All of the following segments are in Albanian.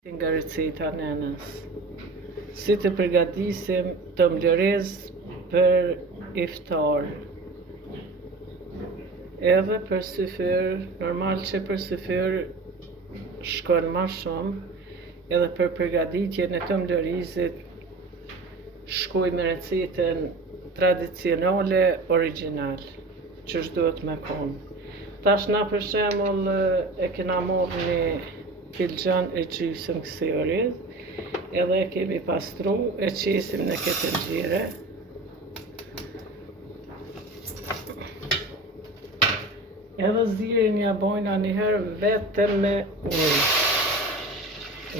Nga receta nenës. Si të përgatisim tëmbëlërez për iftar. Edhe për syfyr, normal që për syfyr shkon ma shumë, edhe për përgatitjen e tëmbëlërizit shkoj me recetën tradicionale origjinal, që duhet me konë. Tash na për shembull e kena marrë një filxhan e gjysëm kësaj oriz, edhe e kemi pastru, e qesim në këtë nxire. Edhe zirin ja bojna njëherë vetëm me ujë.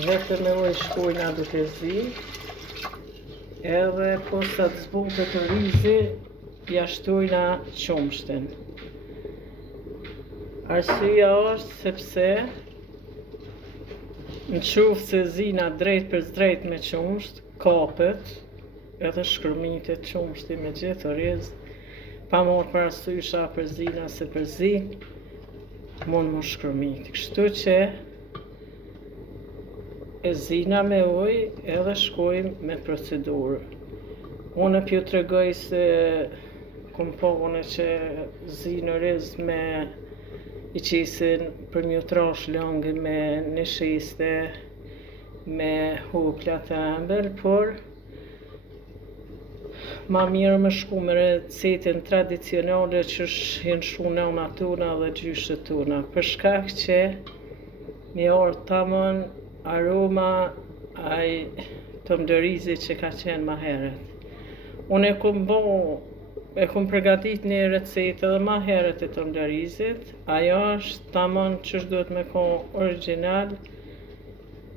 Vetëm me ujë shkojna duke zi. Edhe posa të zbutet orizi, ja shtojna qumshtin. Arsyeja është sepse në qoftë se zina drejt për drejt me qumsht, kapet, edhe shkërmitet qumshti me gjithë oriz, pa morë parasysh a për zina se për zi, mund më shkërmit. Kështu që e zina me ujë edhe shkojmë me procedurë. Unë pju të regoj se kom pone që zinë oriz me i qesin për mjë trash lëngë me një shiste, me hukla të embër, por ma mirë më shku me recetën tradicionale që jenë shku nëna tuna dhe gjyshët tuna, për shkak që një orë tamën aroma ai tëmbëlërizi që ka qenë ma heret. Unë e kom përgatit një recetë edhe ma herët e tëmbëlërizit, ajo është tamam që duhet me konë origjinal,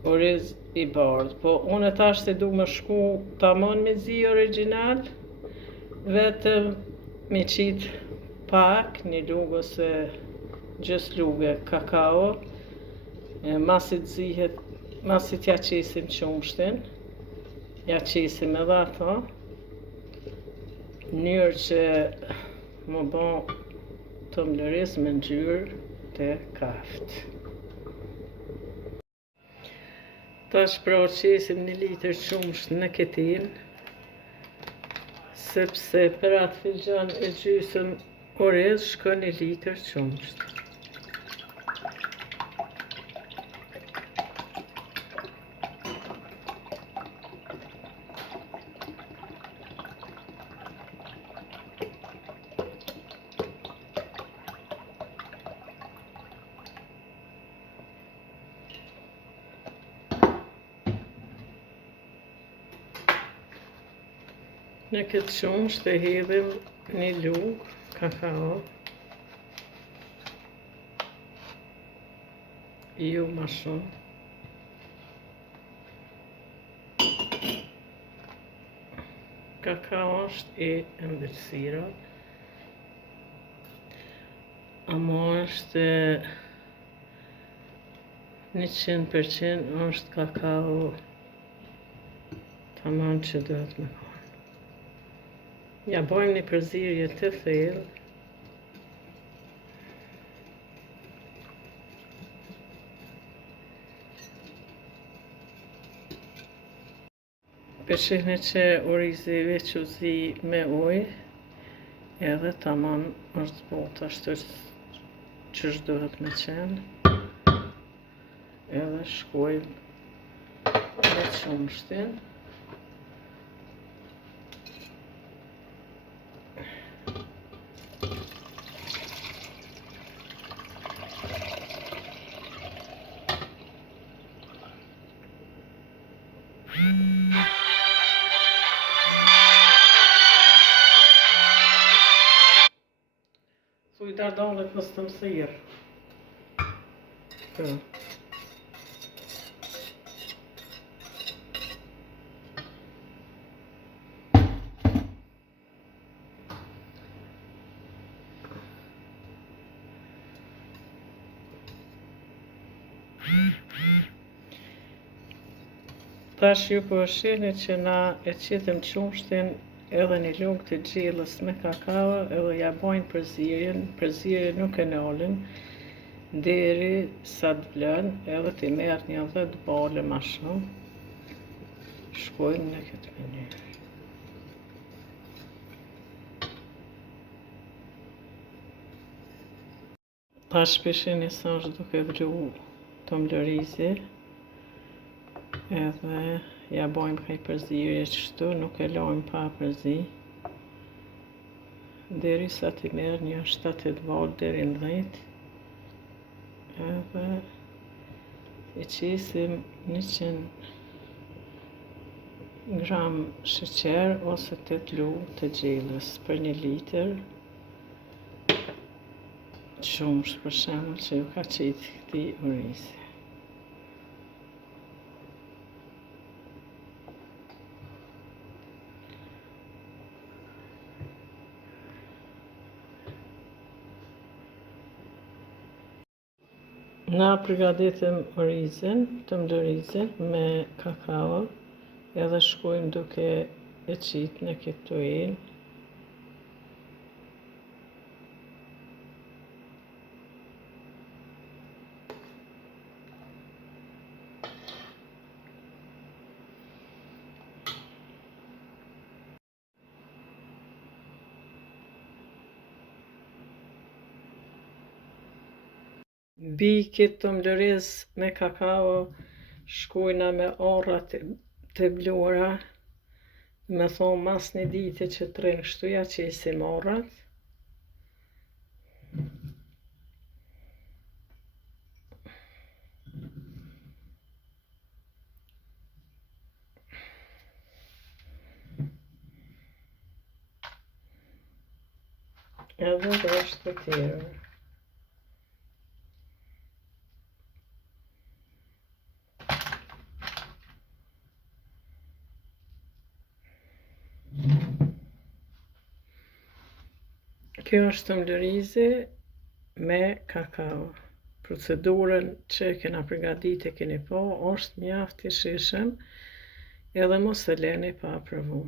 oriz i bardhë. Po unë tash se du me shku tamam me zi origjinal, vetëm me qit pak, një lugë ose gjys lugë kakao, masit zihet, masit ja qesim qumshtin, ja qesim edhe ato, njërë që më bon tëmbëlëriz me ngjyrë të kaftë. Tash pra qesim 1 litër qumsht në ketil, sepse për atë filxhan e gjysëm oriz shkon 1 litër qumsht. Në këtë qumsht e hedhim 1 lugë kakao, jo ma shumë. Kakao është i ëmbëlsira, ama është 100% është kakao tamam që duhet me konë. Ja bojmë një përzierje të thellë. Përshihni që orizi veç u zi me ujë, edhe tamam është zbut ashtu që duhet me qenë. Edhe shkojmë me qumshtin. Thuj dardalet mos të mësirë. Tash ju po shihni që na e qitëm qumshtin edhe 1 lugë të gjellës me kakao, edhe ja bojnë përzierjen nuk e nalin, deri sa të vlen, edhe t'i merr një 10 bale ma shumë. Shkojnë në këtë mënyrë. Tash pishini sa është duke vru tomlorizi, edhe ja bojmë kaj përzirje qështu, nuk e lojmë pa përzi, deri sa t'i merr një 7-8 bale deri në 10, edhe i qisim 100 gram sheqer ose 8 lugë të gjellës për 1 litër qumsh, për shembull, që ju ka qitë këtij orizi. Na përgatitim orizin, tomlorizin me kakao, edhe shkojmë duke e qitë në këtë tuil. Mbi këtë tomloriz me kakao shkojna me arrat të blura, me thonë mas një dite që të rrinë kështu ja qesim arrat. Edhe rresht të tjerë. Kjo është tomlorizi me kakao. Procedurën që e kena përgatitur e keni pa, është mjaft i shijshëm, edhe mos e leni pa provu.